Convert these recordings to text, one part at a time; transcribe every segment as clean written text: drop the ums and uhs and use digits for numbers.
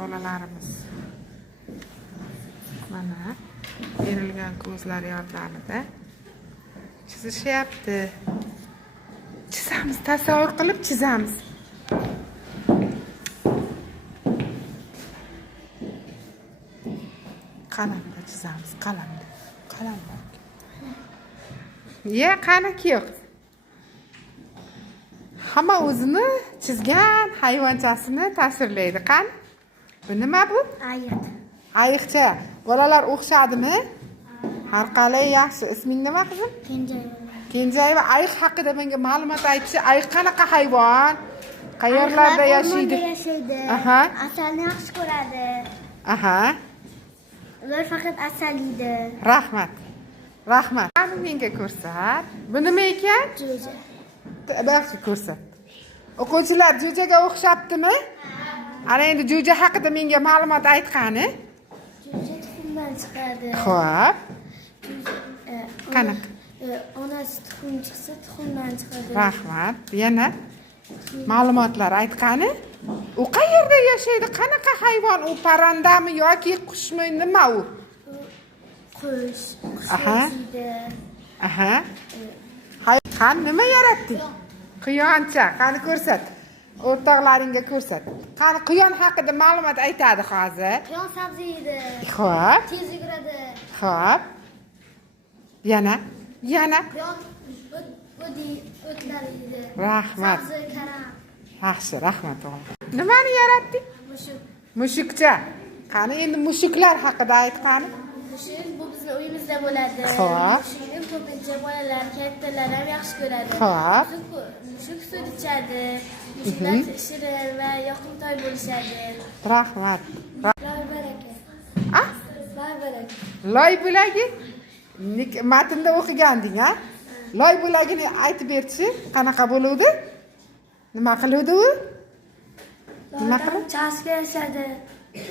bolalarimiz mana berilgan ko'zlar yordamida chizishyapti. Chizamiz, tasavvur qilib chizamiz. Qalamda chizamiz, qalamda. Qalam bor. Qanak yo'q. Hamma o'zini chizgan hayvonchasini tasvirlaydi. Qani? Bu nima bu? Ayiq. Ayiqcha. Bolalar o'xshadimi? Har qalay yaxshi. Isming nima qizim? Kenjayeva. Ayiq haqida menga ma'lumot aytchi. Ayiq qanaqa hayvon? Qayerlarda yashaydi? Aha. Asalni yaxshi ko'radi. Aha. Ular faqat asal yeydi. Rahmat. Rahmat. Qani menga ko'rsat. Bu nima ekan? Jo'ja. Baxshi ko'rsat. O'quvchilar jo'jaga o'xshabdimi? Ana endi jo'ja haqida menga ma'lumot aytqani. Jo'ja tuxumdan chiqadi. Xo'p. Qanaqa? Onasi tuxum chiqsa tuxumdan chiqadi. Rahmat. Yana ma'lumotlar aytqani. U qayerda yashaydi? Qanaqa hayvon? U parrandami yoki qushmi? Nima u? Qush. Aha. Aha. Qani nima yaratding? Quyoncha. Qani ko'rsat. O'rtoqlaringga ko'rsat. Qani quyon haqida ma'lumot aytadi hozir. Quyon sabzi yeydi. Xo'p. Tez yuguradi. Xo'p. Yana. Quyon o'tlar yeydi. Rahmat. Sabzi, karam. Yaxshi, rahmat o'g'lim. Nimani yaratding? Mushuk. Mushukcha. Qani endi mushuklar haqida aytqani. Mushuk bu bizning uyimizda bo'ladi. Xo'p. Mushukni ko'pincha bolalar, kattalar ham yaxshi ko'radi. Xo'p. Mushuk sut ichadi. Mushuklar shirin va yoqimtoy bo'lishadi. Rahmat. Loy baraka. Ah? Loy baraka. Loy bo'lagi? Matnda o'qiganding, ha? Loy bo'lagini aytib berchi, qanaqa bo'luvdi? Nima qiluvdi u? Nima qilib? Chashka yashadi.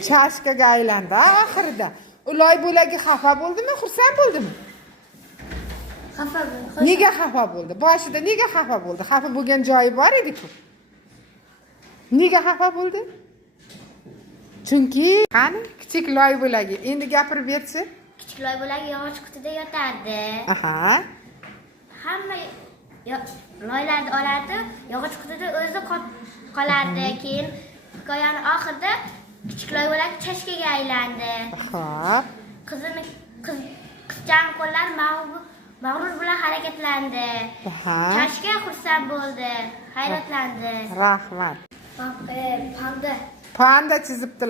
Chashkaga aylandi oxirida. U loy bo'lagi xafa bo'ldimi, xursand bo'ldimi? Xafa bo'ldi. Nega xafa bo'ldi? Boshida nega xafa bo'ldi? Xafa bo'lgan joyi bor edi-ku. Nega xafa bo'ldi? Chunki qani kichik loy bo'lagi. Endi gapirib berchi. Kichik loy bo'lagi yog'och qutida yotardi. Aha. Hamma loylarni olardi, yog'och qutida o'zi qolardi. Keyin hikoyaning oxirida kichik loy bo'lagi chashkaga aylandi. Xo'p. Qizchaning qo'llari mag'rur bilan harakatlandi. Aha. Chashka xursand bo'ldi, hayratlandi. Rahmat. Panda. Panda chizibdi.